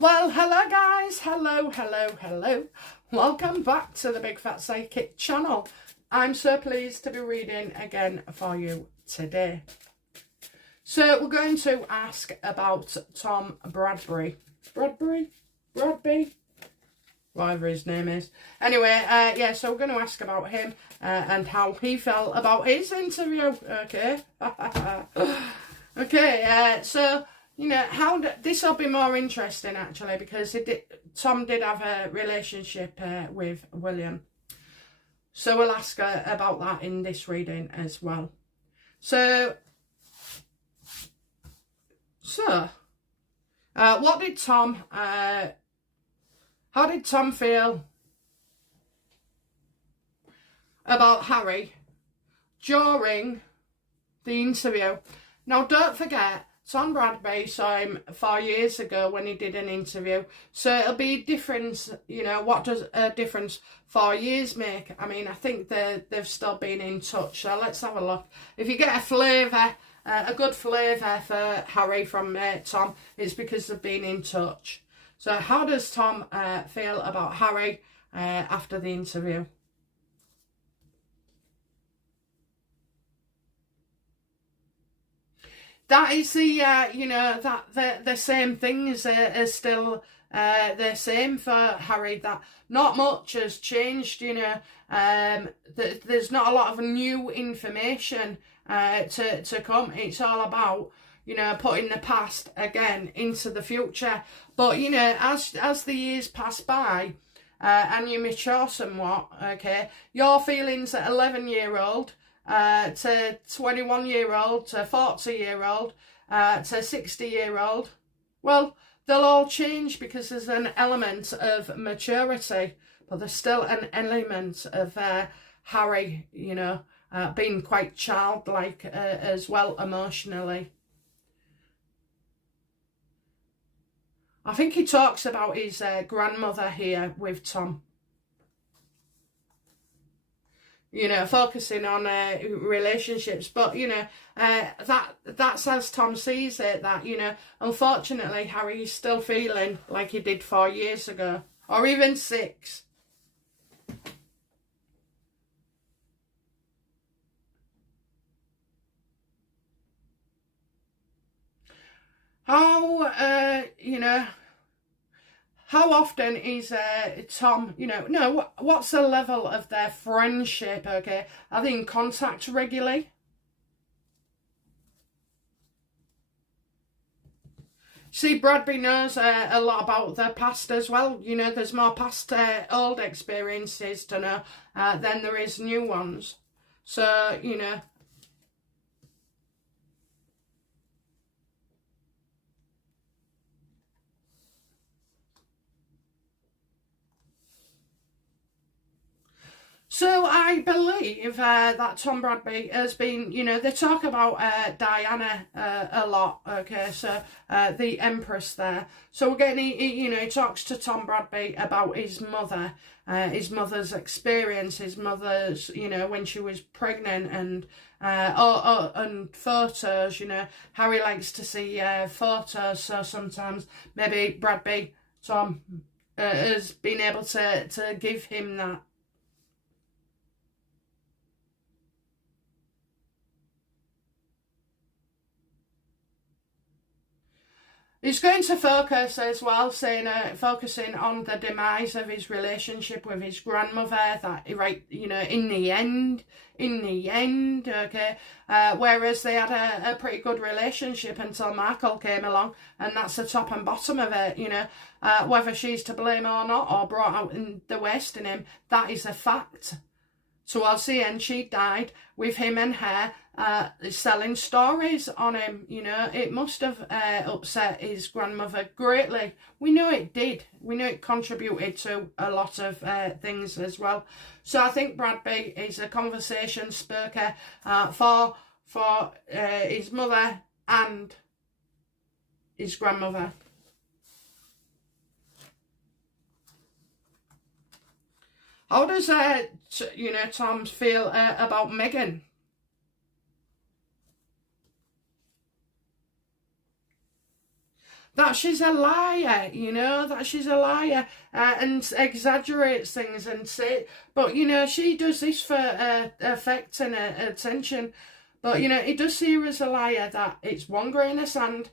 Well, hello guys, hello. Welcome back to the Big Fat Psychic channel. I'm so pleased to be reading again for you today. So we're going to ask about Tom Bradby, whatever his name is. Anyway, yeah, so we're going to ask about him and how he felt about his interview, okay? Okay, so... You know, this will be more interesting, actually, because Tom did have a relationship with William. So we'll ask her about that in this reading as well. So what did Tom, how did Tom feel about Harry during the interview? Now, don't forget, Tom Bradby saw him 4 years ago when he did an interview. So it'll be a difference, you know, what does a difference 4 years make? I mean, I think they've still been in touch. So let's have a look. If you get a flavour, a good flavour for Harry from Tom, it's because they've been in touch. So how does Tom feel about Harry after the interview? That is the, you know, that the same things are still the same for Harry. That not much has changed, you know. There's not a lot of new information to come. It's all about, you know, putting the past again into the future. But, you know, as the years pass by and you mature somewhat, okay, your feelings at 11-year-old to 21-year-old, to 40-year-old, to 60-year-old, well, they'll all change because there's an element of maturity, but there's still an element of Harry, you know, being quite childlike as well emotionally. I think he talks about his grandmother here with Tom. You know, focusing on relationships, but you know, that's as Tom sees it. That, you know, unfortunately, Harry is still feeling like he did 4 years ago, or even 6. How you know, how often is Tom, you know, no, what's the level of their friendship, okay? Are they in contact regularly? See, Bradby knows a lot about their past as well. You know, there's more past old experiences to know than there is new ones. So, you know, so I believe that Tom Bradby has been, you know, they talk about Diana a lot, okay, so the Empress there. So we're getting, you know, he talks to Tom Bradby about his mother's experience, his mother's, you know, when she was pregnant, and and photos, you know. Harry likes to see photos, so sometimes maybe Bradby, Tom, has been able to give him that. He's going to focus as well, saying focusing on the demise of his relationship with his grandmother. That, right, you know, in the end, okay. Whereas they had a pretty good relationship until Markle came along, and that's the top and bottom of it. You know, whether she's to blame or not, or brought out in the West in him, that is a fact. Towards the end, she died with him and her selling stories on him. You know, it must have upset his grandmother greatly. We know it did. We know it contributed to a lot of things as well. So I think Bradby is a conversation spoker for his mother and his grandmother. How does you know, Tom feel about Meghan? that she's a liar, you know, that she's a liar, and exaggerates things and say, but, you know, she does this for effect and attention. But, you know, it does see her as a liar, that it's one grain of sand,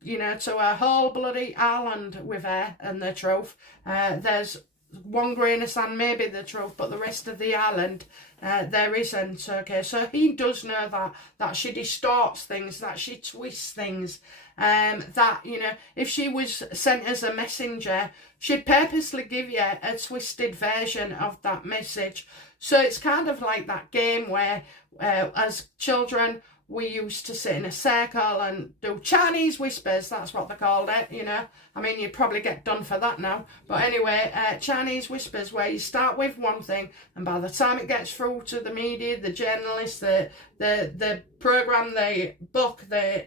you know, to a whole bloody island with her and the truth. There's one grain of sand, maybe the truth, but the rest of the island, there isn't. Okay, so he does know that she distorts things, that she twists things, that, you know, if she was sent as a messenger, she'd purposely give you a twisted version of that message. So it's kind of like that game where, as children, we used to sit in a circle and do Chinese whispers. That's what they called it, you know. I mean, you'd probably get done for that now. But anyway, Chinese whispers, where you start with one thing, and by the time it gets through to the media, the journalists, the program, the book,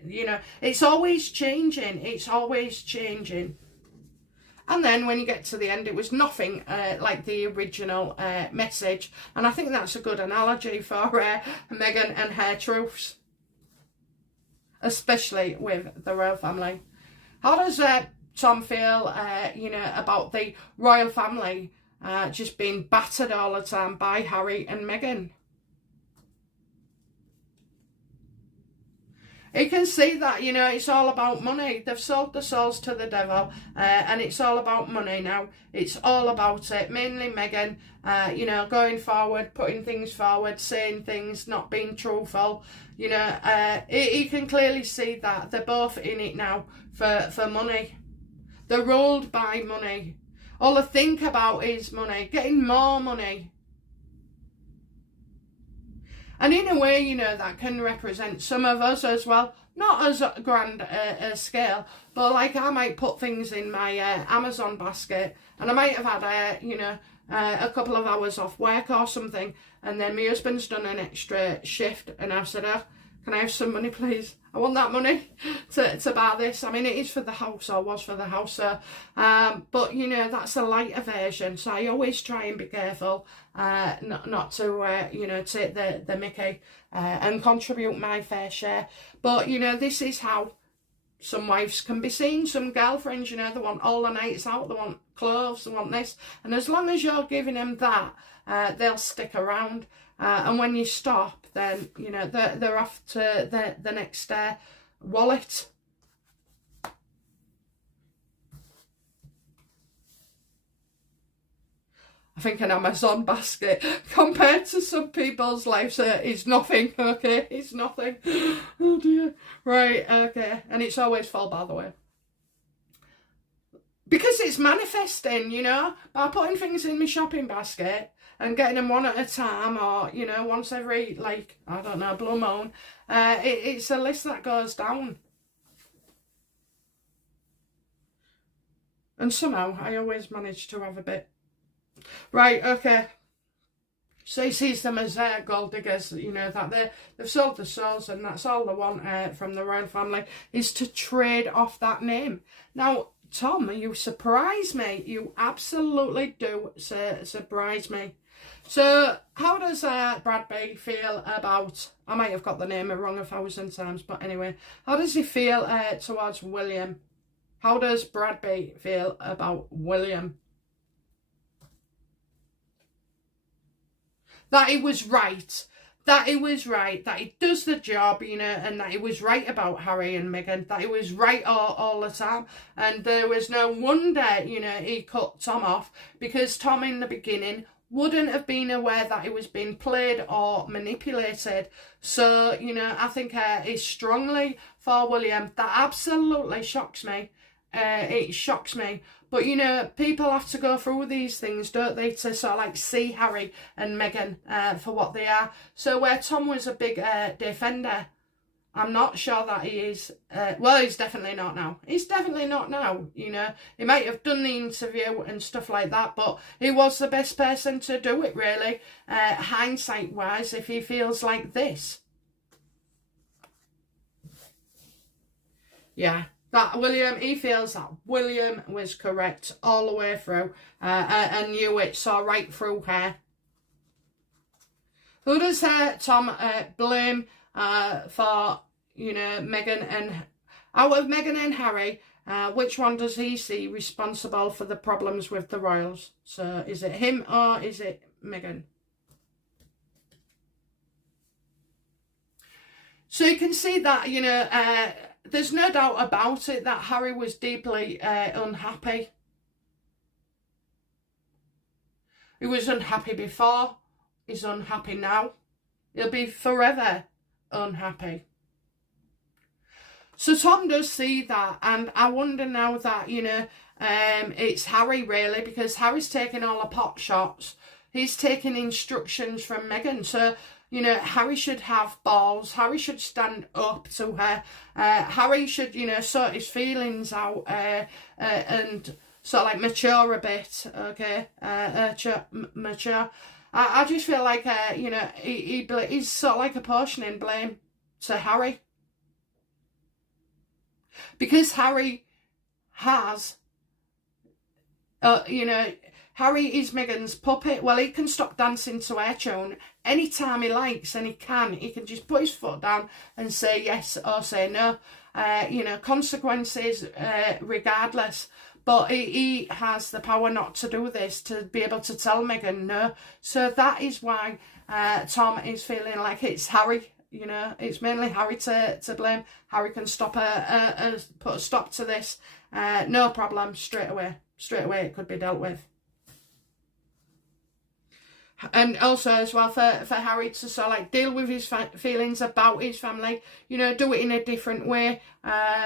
you know, it's always changing. It's always changing. And then when you get to the end, it was nothing like the original message. And I think that's a good analogy for Meghan and her truths, especially with the royal family. How does Tom feel, you know, about the royal family just being battered all the time by Harry and Meghan? You can see that, you know, it's all about money. They've sold their souls to the devil, and it's all about money now. It's all about it. Mainly Meghan, you know, going forward, putting things forward, saying things, not being truthful. You know, you can clearly see that they're both in it now for money. They're ruled by money. All they think about is money, getting more money. And in a way, you know, that can represent some of us as well. Not as a grand scale, but like I might put things in my Amazon basket, and I might have had, you know, a couple of hours off work or something, and then my husband's done an extra shift, and I've said, oh, can I have some money, please? I want that money to buy this. I mean, it is for the house, or was for the house, so, but, you know, that's a lighter version, so I always try and be careful not to, you know, take the mickey and contribute my fair share. But, you know, this is how some wives can be seen, some girlfriends, you know, they want all the nights out, they want clothes, they want this, and as long as you're giving them that, they'll stick around. And when you stop, then, you know, they're off to the next wallet. I think an Amazon basket compared to some people's lives is nothing, okay? It's nothing. Oh dear. Right, okay. And it's always full, by the way. Because it's manifesting, you know, by putting things in my shopping basket and getting them one at a time, or, you know, once every, like, I don't know, blue moon. It's a list that goes down. And somehow I always manage to have a bit. Right, okay. So he sees them as gold diggers, you know, that they've sold their souls, and that's all they want from the royal family, is to trade off that name. Now, Tom, you surprise me. You absolutely do surprise me. So, how does Bradby feel about, I might have got the name wrong 1,000 times, but anyway, how does he feel towards William? How does Bradby feel about William? That he was right. That he was right. That he does the job, you know, and that he was right about Harry and Meghan. That he was right all the time. And there was no wonder, you know, he cut Tom off, because Tom in the beginning wouldn't have been aware that he was being played or manipulated. So, you know, I think he's strongly for William. That absolutely shocks me. It shocks me. But, you know, people have to go through these things, don't they, to sort of like see Harry and Meghan for what they are. So where Tom was a big defender, I'm not sure that he is. Well, he's definitely not now. He's definitely not now, you know. He might have done the interview and stuff like that, but he was the best person to do it, really, hindsight-wise, if he feels like this. Yeah. That William, he feels that William was correct all the way through, and knew it, saw right through her. Who does Tom blame for, you know, Meghan and Out of Meghan and Harry, which one does he see responsible for the problems with the royals? So is it him or is it Meghan? So you can see that, you know, there's no doubt about it that Harry was deeply unhappy. He was unhappy before, he's unhappy now. He'll be forever unhappy. So Tom does see that, and I wonder now that, you know, it's Harry really, because Harry's taking all the pot shots. He's taking instructions from Meghan. So, you know, Harry should have balls. Harry should stand up to her. Harry should, you know, sort his feelings out and sort of like mature a bit, okay? Mature. I just feel like, you know, he's sort of like apportioning blame to Harry. Because Harry has, you know, Harry is Meghan's puppet. Well, he can stop dancing to her tune anytime he likes, and he can just put his foot down and say yes or say no. You know, consequences regardless. But he has the power not to do this, to be able to tell Meghan no. So that is why Tom is feeling like it's Harry. You know, it's mainly Harry to blame. Harry can stop her, put a stop to this. No problem, straight away. Straight away it could be dealt with. And also as well for Harry to sort of like deal with his feelings about his family, you know, do it in a different way.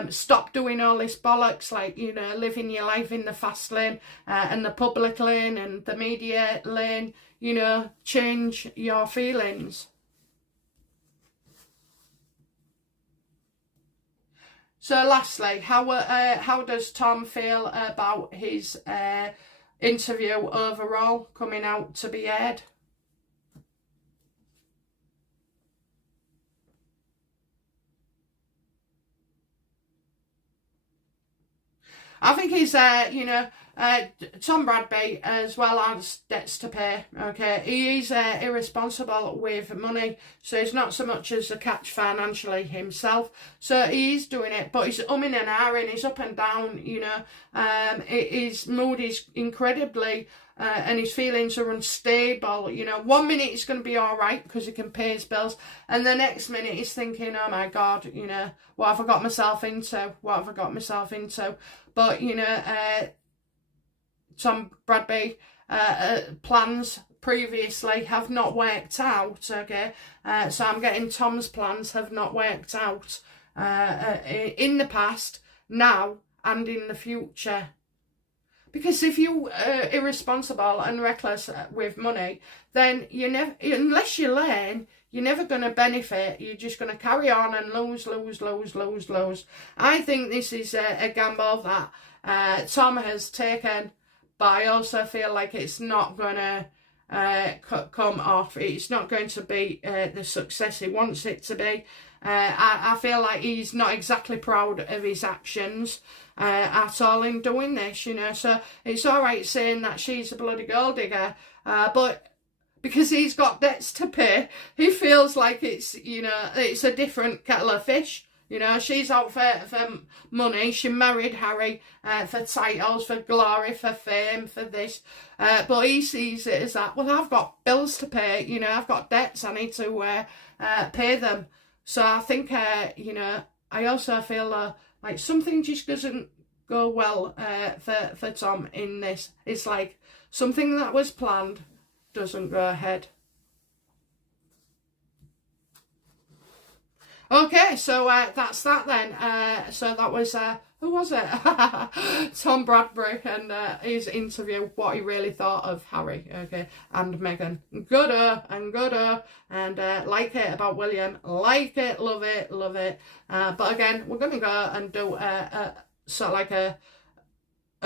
Stop doing all this bollocks, like, you know, living your life in the fast lane and the public lane and the media lane. You know, change your feelings. So lastly, how does Tom feel about his interview overall coming out to be aired? I think he's, you know, Tom Bradby as well has debts to pay, okay? He is irresponsible with money, so he's not so much as a catch financially himself. So he's doing it, but he's umming and ahhing, he's up and down, you know. His mood is incredibly, and his feelings are unstable, you know. 1 minute he's going to be all right because he can pay his bills, and the next minute he's thinking, oh my God, you know, what have I got myself into? What have I got myself into? But, you know, Tom Bradby plans previously have not worked out, okay? So I'm getting Tom's plans have not worked out in the past, now, and in the future. Because if you are irresponsible and reckless with money, then you never, unless you learn, you're never going to benefit. You're just going to carry on and lose. I think this is a gamble that Tom has taken, but I also feel like it's not going to come off. It's not going to be the success he wants it to be. I feel like he's not exactly proud of his actions at all in doing this, you know. So it's all right saying that she's a bloody gold digger, but because he's got debts to pay, he feels like it's, you know, it's a different kettle of fish. You know, she's out for money. She married Harry for titles, for glory, for fame, for this. But he sees it as that, well, I've got bills to pay, you know, I've got debts, I need to pay them. So I think, you know, I also feel like something just doesn't go well for Tom in this. It's like something that was planned doesn't go ahead. Okay, so that's that then. So that was, who was it? Tom Bradby and his interview, what he really thought of Harry, okay, and Meghan. Gooder and gooder, and like it about William, like it, love it, love it. But again, we're going to go and do sort of like a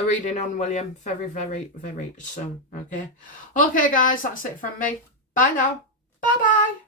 reading on William very, very, very soon, okay? Okay, guys, that's it from me. Bye now. Bye-bye.